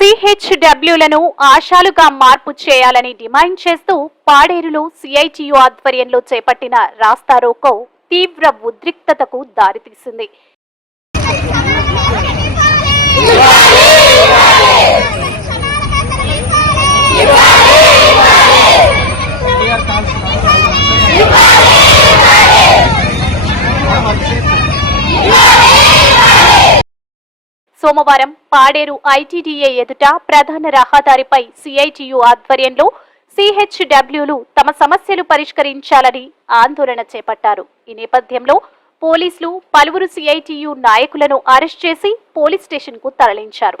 సిహెచ్డబ్ల్యూలను ఆశాలుగా మార్పు చేయాలని డిమాండ్ చేస్తూ పాడేరులో సిఐటియు ఆధ్వర్యంలో చేపట్టిన రాస్తారోకో తీవ్ర ఉద్రిక్తతకు దారితీసింది. సోమవారం పాడేరు ఐటీడీఏ ఎదుట ప్రధాన రహదారిపై సిఐటియు ఆధ్వర్యంలో సిహెచ్డబ్ల్యూలు తమ సమస్యలు పరిష్కరించాలని ఆందోళన చేపట్టారు. ఈ నేపథ్యంలో పోలీసులు పలువురు సిఐటియు నాయకులను అరెస్ట్ చేసి పోలీస్ స్టేషన్కు తరలించారు.